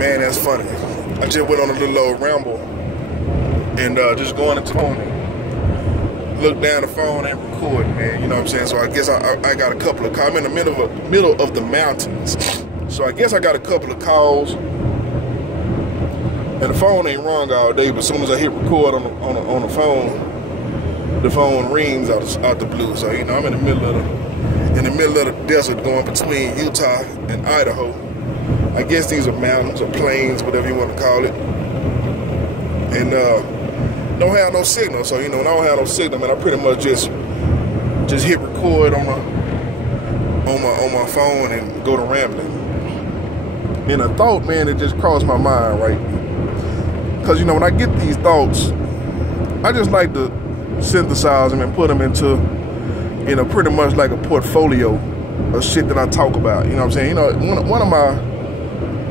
Man, that's funny. I just went on a little old ramble and just going into phone, look down the phone and record, man. You know what I'm saying? So I guess I got a couple of calls. I'm in the middle of the mountains. So I guess I got a couple of calls. And the phone ain't rung all day, but as soon as I hit record on the phone rings out the blue. So you know, I'm in the middle of the desert, going between Utah and Idaho. I guess these are mountains or plains, whatever you want to call it. And don't have no signal. So you know, when I don't have no signal, man, I pretty much just hit record on my phone and go to rambling. And a thought, man, it just crossed my mind, right? Because, you know, when I get these thoughts, I just like to synthesize them and put them into, you know, pretty much like a portfolio of shit that I talk about. You know what I'm saying? You know,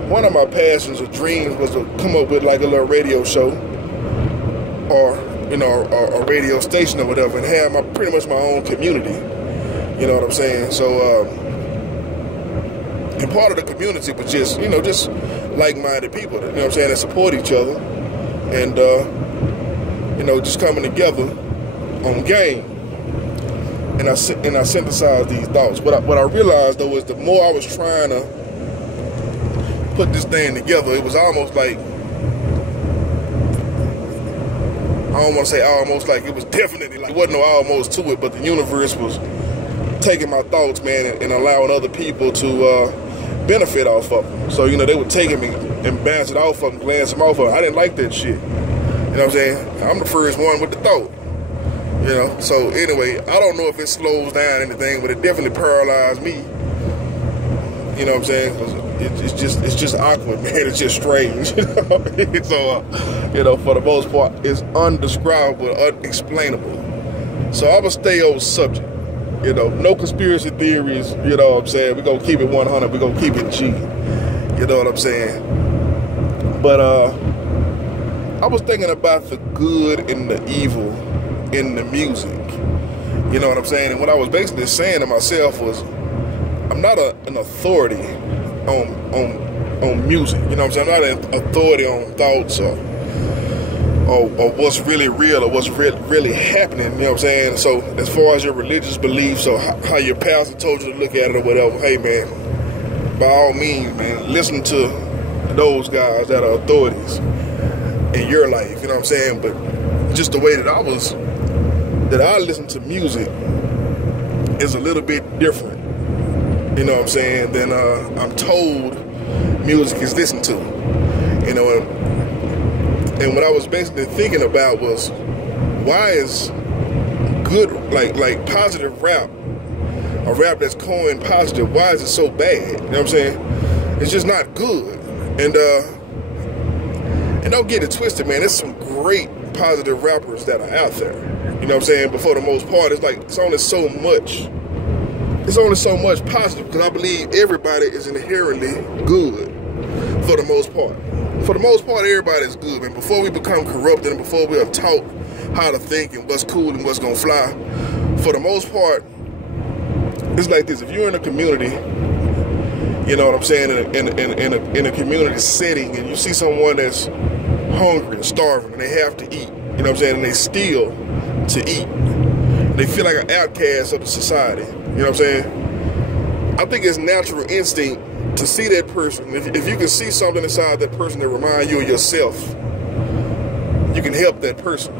one of my passions or dreams was to come up with like a little radio show or, you know, a radio station or whatever and have pretty much my own community. You know what I'm saying? So, and part of the community was just, you know, just like-minded people, you know what I'm saying, that support each other and, you know, just coming together on game. And I synthesized these thoughts. What I realized, though, is the more I was trying to put this thing together, it was almost like, I don't want to say almost, like it was definitely, like, there wasn't no almost to it, but the universe was taking my thoughts, man, and allowing other people to benefit off of them. So, you know, they were taking me and bouncing off of them, glancing them off of them. I didn't like that shit. You know what I'm saying? I'm the first one with the thought. You know? So, anyway, I don't know if it slows down anything, but it definitely paralyzed me. You know what I'm saying? 'Cause it's just awkward, man. It's just strange. You know? So, you know, for the most part, it's undescribable, unexplainable. So, I'm going to stay on subject. You know, no conspiracy theories, you know what I'm saying? We're going to keep it 100. We're going to keep it G. You know what I'm saying? But I was thinking about the good and the evil in the music. You know what I'm saying? And what I was basically saying to myself was, I'm not an authority on music. You know what I'm saying? I'm not an authority on thoughts or what's really real or what's really happening, you know what I'm saying? So as far as your religious beliefs or how your pastor told you to look at it or whatever, hey man, by all means, man, listen to those guys that are authorities in your life, you know what I'm saying? But just the way that I listen to music is a little bit different, you know what I'm saying, than I'm told music is listened to, you know. And what I was basically thinking about was, why is good, like positive rap, a rap that's coined positive, why is it so bad? You know what I'm saying? It's just not good. And don't get it twisted, man. There's some great positive rappers that are out there. You know what I'm saying? But for the most part, it's like, it's only so much positive, because I believe everybody is inherently good for the most part. For the most part, everybody's good, man. Before we become corrupted and before we are taught how to think and what's cool and what's gonna fly, for the most part, it's like this. If you're in a community, you know what I'm saying, in a community setting, and you see someone that's hungry and starving and they have to eat, you know what I'm saying, and they steal to eat, they feel like an outcast of the society, you know what I'm saying? I think it's natural instinct to see that person. If you can see something inside that person that reminds you of yourself, you can help that person.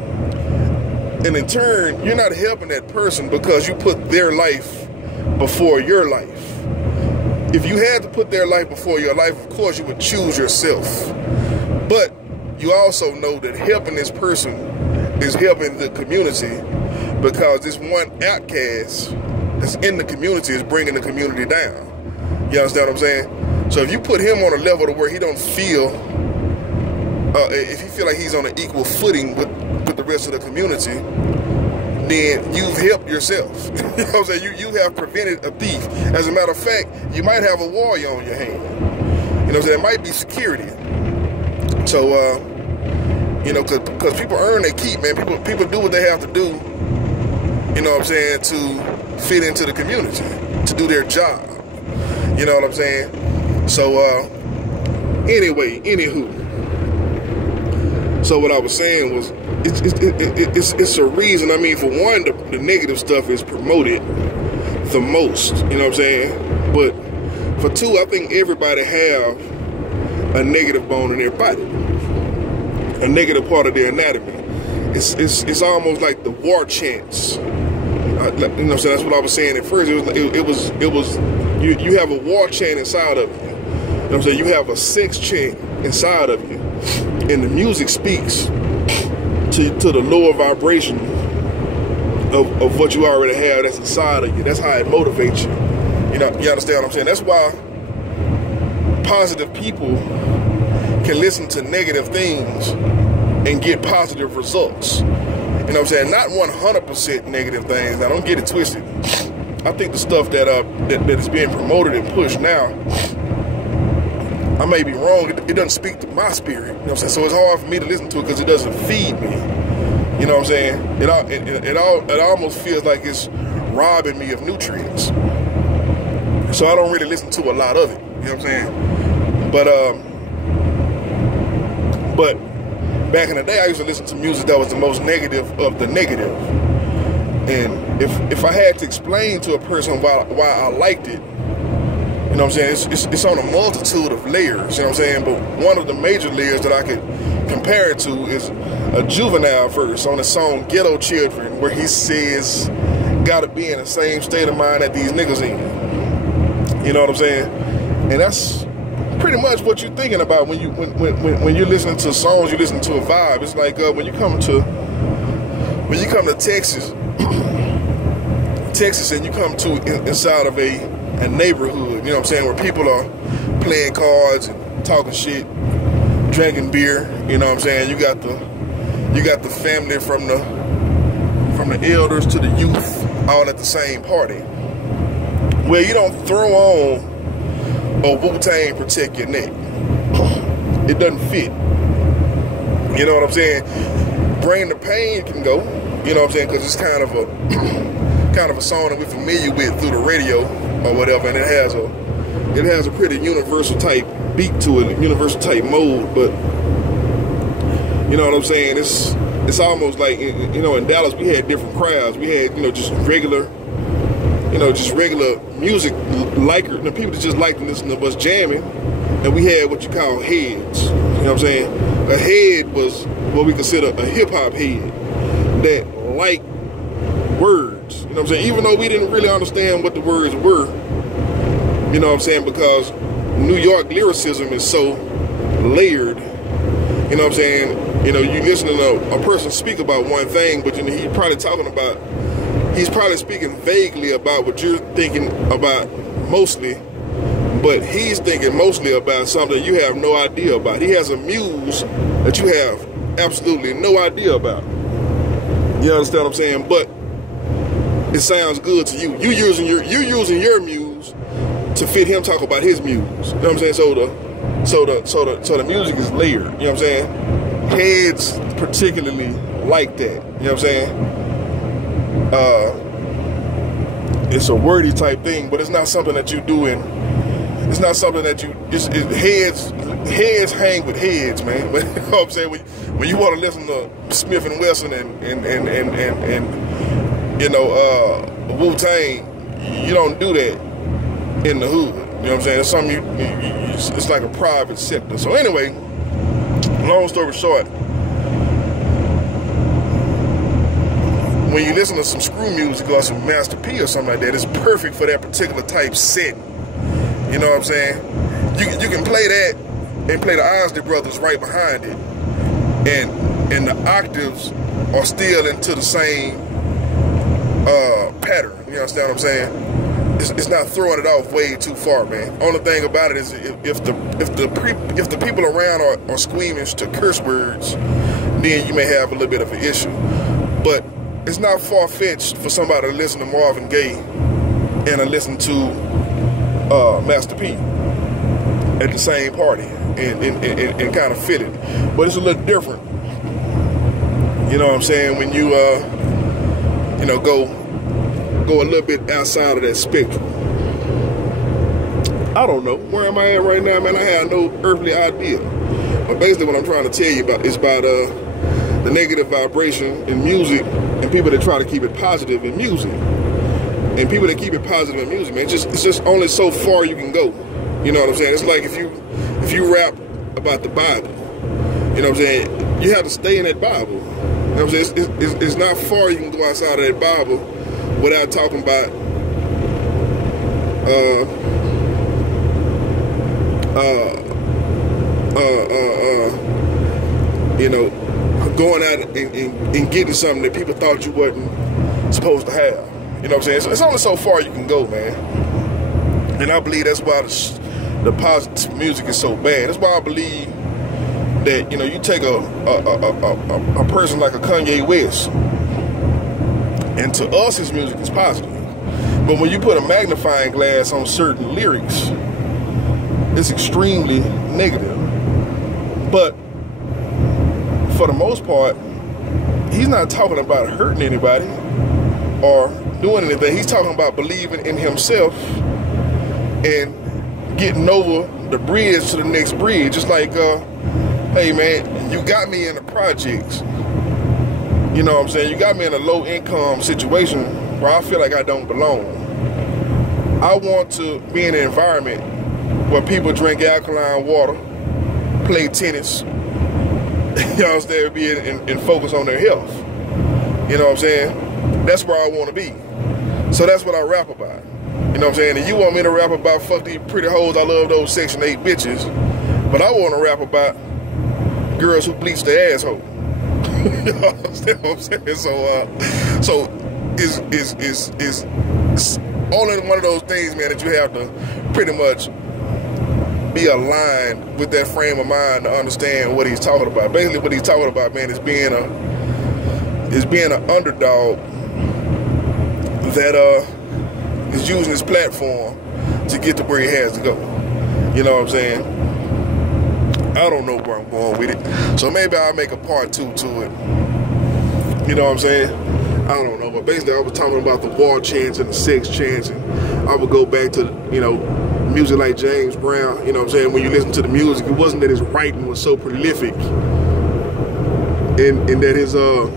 And in turn, you're not helping that person because you put their life before your life. If you had to put their life before your life, of course you would choose yourself. But you also know that helping this person is helping the community, because this one outcast that's in the community is bringing the community down. You understand what I'm saying? So if you put him on a level to where he don't feel, if you feel like he's on an equal footing with the rest of the community, then you've helped yourself. You know what I'm saying? You have prevented a thief. As a matter of fact, you might have a warrior on your hand. You know what I'm saying? It might be security. So, you know, because people earn their keep, man. People do what they have to do, you know what I'm saying, to fit into the community, to do their job. You know what I'm saying? So, Anyway, anywho. So what I was saying was, it's a reason. I mean, for one, the negative stuff is promoted the most. You know what I'm saying? But for two, I think everybody have a negative bone in their body, a negative part of their anatomy. It's almost like the war chants. You know what I'm saying? That's what I was saying at first. It was you have a war chant inside of you. You know what I'm saying? You have a sex chant inside of you, and the music speaks to the lower vibration of what you already have that's inside of you. That's how it motivates you. You know, you understand what I'm saying? That's why positive people can listen to negative things and get positive results. You know what I'm saying? Not 100% negative things. Now, don't get it twisted. I think the stuff that is being promoted and pushed now, I may be wrong. It doesn't speak to my spirit. You know what I'm saying? So it's hard for me to listen to it because it doesn't feed me. You know what I'm saying? It almost feels like it's robbing me of nutrients. So I don't really listen to a lot of it. You know what I'm saying? But back in the day, I used to listen to music that was the most negative of the negative. And if I had to explain to a person why I liked it, you know what I'm saying, it's on a multitude of layers, you know what I'm saying? But one of the major layers that I could compare it to is a Juvenile verse on the song Ghetto Children, where he says, gotta be in the same state of mind that these niggas in. You know what I'm saying? And that's pretty much what you're thinking about when you're listening to songs, you're listening to a vibe. It's like when you come to Texas, and you come to inside of a neighborhood, you know what I'm saying, where people are playing cards and talking shit, drinking beer, you know what I'm saying. You got the family from the elders to the youth all at the same party. Well, you don't throw on a Wu-Tang Protect Your Neck. It doesn't fit. You know what I'm saying? Bring the Pain can go. You know what I'm saying? Because it's kind of a song that we're familiar with through the radio or whatever, and it has a pretty universal type beat to it, universal type mode. But you know what I'm saying? It's almost like, you know, in Dallas we had different crowds. We had, you know, just regular music likers, the people that just like to listen to us jamming, and we had what you call heads. You know what I'm saying? A head was what we consider a hip-hop head that liked words. You know what I'm saying? Even though we didn't really understand what the words were, you know what I'm saying? Because New York lyricism is so layered. You know what I'm saying? You know, you listen to a person speak about one thing, but you know, he's probably speaking vaguely about what you're thinking about mostly, but he's thinking mostly about something you have no idea about. He has a muse that you have absolutely no idea about. You understand what I'm saying? But it sounds good to you. You're using your muse to fit him talk about his muse. You know what I'm saying? So the music is layered. You know what I'm saying? Heads particularly like that. You know what I'm saying? It's a wordy type thing, but it's not something that you do it's not something that you, heads hang with heads, man. But you know what I'm saying? When you want to listen to Smith and Wesson and you know, Wu-Tang, you don't do that in the hood. You know what I'm saying? It's something it's like a private sector. So anyway, long story short, when you listen to some screw music or some Master P or something like that, it's perfect for that particular type setting. You know what I'm saying? You can play that and play the Isley Brothers right behind it, and the octaves are still into the same pattern. You understand what I'm saying? It's not throwing it off way too far, man. Only thing about it is if the people around are squeamish to curse words, then you may have a little bit of an issue. But it's not far-fetched for somebody to listen to Marvin Gaye and to listen to Master P at the same party and kind of fit it. But it's a little different. You know what I'm saying? When you you know, go a little bit outside of that spectrum. I don't know. Where am I at right now, man? I have no earthly idea. But basically what I'm trying to tell you about is about the negative vibration in music and people that try to keep it positive in music. And people that keep it positive in music, man, it's just only so far you can go. You know what I'm saying? It's like if you rap about the Bible, you know what I'm saying? You have to stay in that Bible. You know what I'm saying? It's not far you can go outside of that Bible without talking about you know, going out and getting something that people thought you wasn't supposed to have. You know what I'm saying? So it's only so far you can go, man. And I believe that's why the positive music is so bad. That's why I believe that, you know, you take a person like a Kanye West, and to us his music is positive. But when you put a magnifying glass on certain lyrics, it's extremely negative. But for the most part, he's not talking about hurting anybody or doing anything. He's talking about believing in himself and getting over the bridge to the next bridge. Just like, hey man, you got me in the projects. You know what I'm saying? You got me in a low income situation where I feel like I don't belong. I want to be in an environment where people drink alkaline water, play tennis, you know what I'm saying, be and focus on their health. You know what I'm saying? That's where I want to be. So that's what I rap about. You know what I'm saying? And you want me to rap about fuck these pretty hoes, I love those Section 8 bitches, but I want to rap about girls who bleach their asshole. You understand what I'm saying? So it's only one of those things, man, that you have to pretty much be aligned with that frame of mind to understand what he's talking about. Basically, what he's talking about, man, is being an underdog that is using his platform to get to where he has to go. You know what I'm saying? I don't know where I'm going with it. So maybe I'll make a part 2 to it. You know what I'm saying? I don't know. But basically, I was talking about the war chants and the sex chants. And I would go back to, you know, music like James Brown. You know what I'm saying? When you listen to the music, it wasn't that his writing was so prolific. And that his, you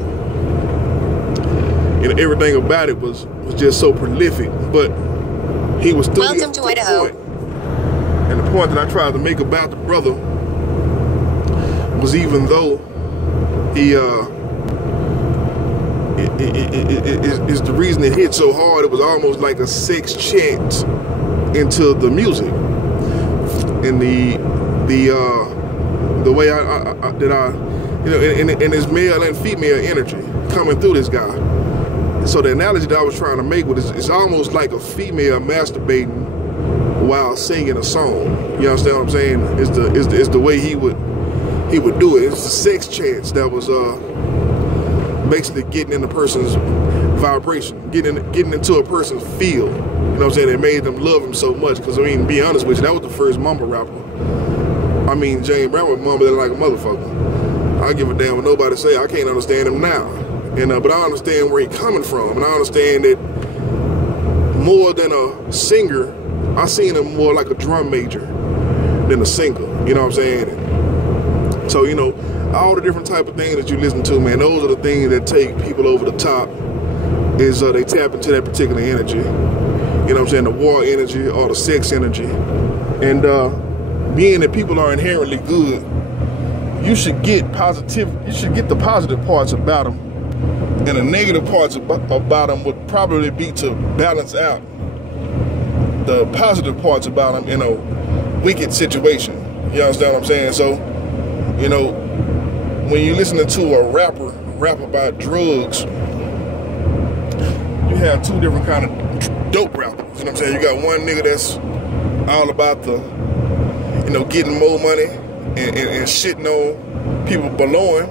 know, everything about it was just so prolific. But he was still... Welcome to Idaho. And the point that I tried to make about the brother was, even though he is the reason it hit so hard, it was almost like a sex chant into the music. And the way you know, and his male and female energy coming through this guy. So the analogy that I was trying to make with it's almost like a female masturbating while singing a song. You understand what I'm saying? It's the way he would do it. It's the sex chants that was basically getting in a person's vibration, getting into a person's feel. You know what I'm saying? It made them love him so much. Because I mean, to be honest with you, that was the first mumble rapper. I mean, James Brown was mumbling like a motherfucker. I give a damn what nobody say. I can't understand him now. And but I understand where he's coming from, and I understand that more than a singer, I seen him more like a drum major than a singer. You know what I'm saying? So, you know, all the different type of things that you listen to, man, those are the things that take people over the top. Is they tap into that particular energy. You know what I'm saying? The war energy or the sex energy. And being that people are inherently good, you should get the positive parts about them. And the negative parts about them would probably be to balance out the positive parts about them in a wicked situation. You understand what I'm saying? So, you know, when you're listening to a rapper rap about drugs, you have two different kind of dope rappers. You know what I'm saying? You got one nigga that's all about the, you know, getting more money and shitting on people below him.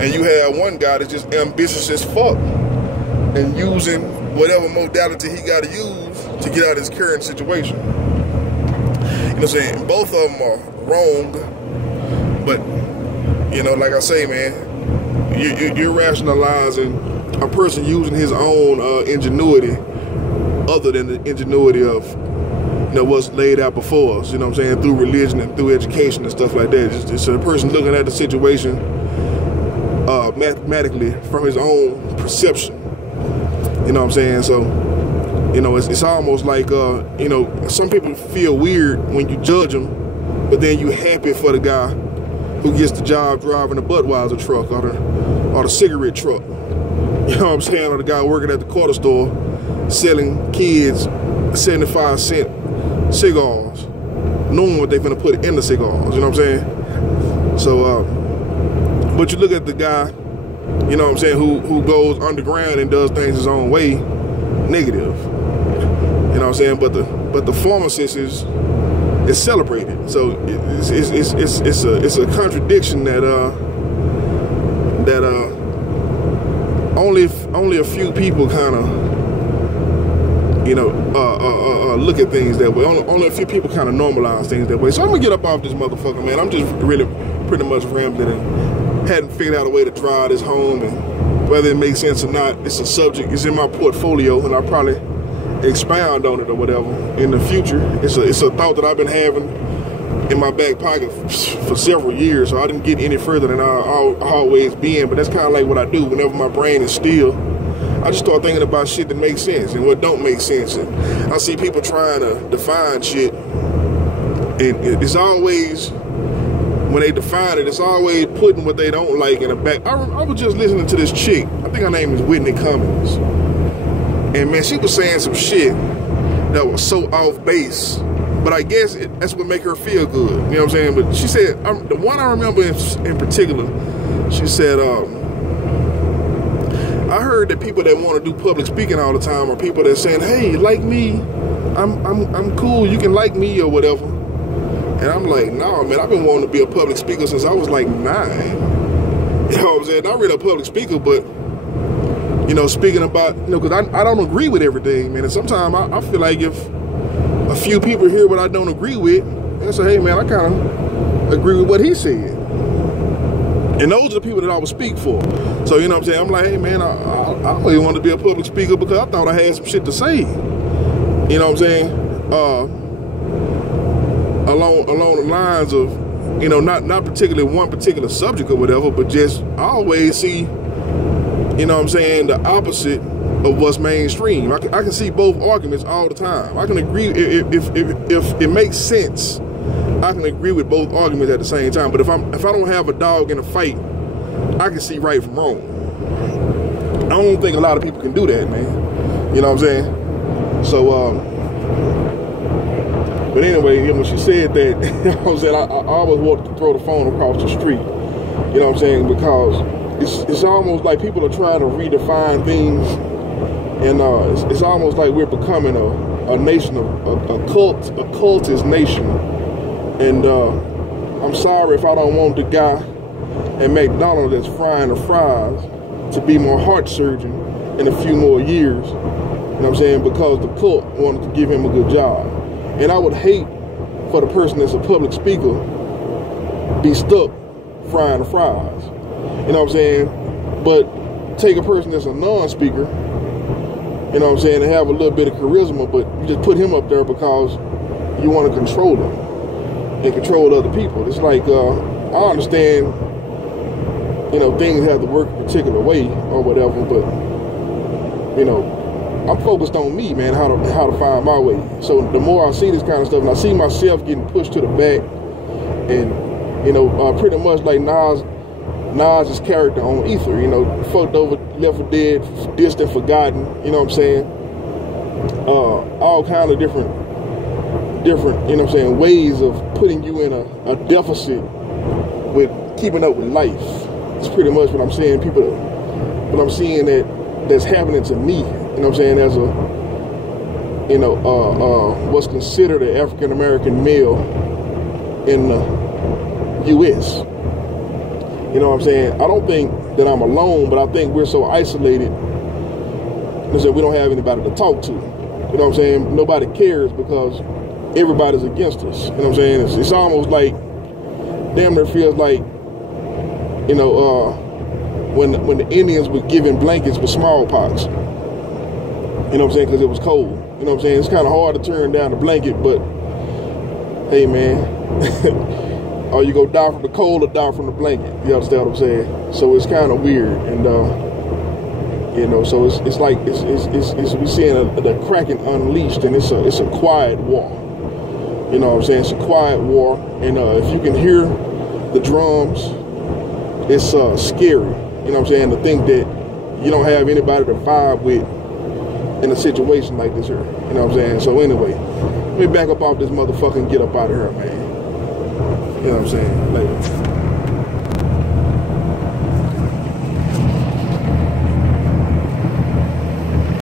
And you have one guy that's just ambitious as fuck and using whatever modality he got to use to get out of his current situation. You know what I'm saying? Both of them are wrong, but, you know, like I say, man, you're rationalizing a person using his own ingenuity other than the ingenuity of what's laid out before us, you know what I'm saying, through religion and through education and stuff like that. It's a person looking at the situation mathematically from his own perception, you know what I'm saying. So, it's almost like, some people feel weird when you judge them, but then you happy for the guy who gets the job driving the Budweiser truck or the cigarette truck, you know what I'm saying, or the guy working at the corner store selling kids 75-cent cigars, knowing what they're gonna put in the cigars, you know what I'm saying? So, but you look at the guy, you know what I'm saying, who goes underground and does things his own way, negative, you know what I'm saying? But the pharmacist is celebrated. So it's a contradiction that only a few people kind of look at things that way. Only a few people kind of normalize things that way. So I'm gonna get up off this motherfucker, man. I'm just really pretty much rambling and hadn't figured out a way to drive this home, and whether it makes sense or not, it's a subject. It's in my portfolio, and I'll probably expound on it or whatever in the future. It's a thought that I've been having in my back pocket for several years, so I didn't get any further than I always been. But that's kind of like what I do whenever my brain is still. I just start thinking about shit that makes sense and what don't make sense. And I see people trying to define shit, and it's always, when they define it, it's always putting what they don't like in the back. I was just listening to this chick. I think her name is Whitney Cummings. And man, she was saying some shit that was so off base, but I guess that's what make her feel good. You know what I'm saying? But she said, the one I remember in particular, she said, I heard that people that want to do public speaking all the time are people that saying, hey, like me, I'm cool, you can like me or whatever. And I'm like, nah, man, I've been wanting to be a public speaker since I was like 9. You know what I'm saying? Not really a public speaker, but speaking about, because I don't agree with everything, man. And sometimes I feel like if a few people hear what I don't agree with, they say, hey, man, I kind of agree with what he said. And those are the people that I would speak for. So, you know what I'm saying? I'm like, hey, man, I really wanted to be a public speaker because I thought I had some shit to say. You know what I'm saying? Along the lines of, not particularly one particular subject or whatever, but just I always see, you know what I'm saying, the opposite of what's mainstream. I can see both arguments all the time. I can agree, if it makes sense, I can agree with both arguments at the same time. But if I don't have a dog in a fight, I can see right from wrong. I don't think a lot of people can do that, man. You know what I'm saying? So, but anyway, when she said that, you know what I'm saying, I always wanted to throw the phone across the street. You know what I'm saying? Because it's almost like people are trying to redefine things, and it's almost like we're becoming a nation of a cultist nation. And I'm sorry if I don't want the guy at McDonald's that's frying the fries to be my heart surgeon in a few more years. You know what I'm saying? Because the cult wanted to give him a good job. And I would hate for the person that's a public speaker be stuck frying the fries. You know what I'm saying? But take a person that's a non-speaker, you know what I'm saying, and have a little bit of charisma, but you just put him up there because you want to control him and control other people. It's like, I understand, things have to work a particular way or whatever, but, I'm focused on me, man, how to find my way. So the more I see this kind of stuff, and I see myself getting pushed to the back, and, pretty much like Nas's character on Ether, fucked over, left for dead, distant, forgotten, you know what I'm saying? All kind of different, you know what I'm saying, ways of putting you in a deficit with keeping up with life. It's pretty much what I'm saying. But I'm seeing that's happening to me, you know what I'm saying, as what's considered an African-American male in the U.S. You know what I'm saying? I don't think that I'm alone, but I think we're so isolated that we don't have anybody to talk to. You know what I'm saying? Nobody cares because everybody's against us. You know what I'm saying? It's almost like, damn near feels like, when the Indians were giving blankets for smallpox. You know what I'm saying? Because it was cold. You know what I'm saying? It's kind of hard to turn down the blanket, but hey, man. Or you go die from the cold or die from the blanket. You understand what I'm saying? So it's kind of weird, and you know, so it's like we seeing the Kraken unleashed, and it's a quiet war. You know what I'm saying? It's a quiet war, and if you can hear the drums, it's scary. You know what I'm saying? To think that you don't have anybody to vibe with in a situation like this here. You know what I'm saying? So anyway, let me back up off this motherfucker and get up out of here, man. You know what I'm saying? Later.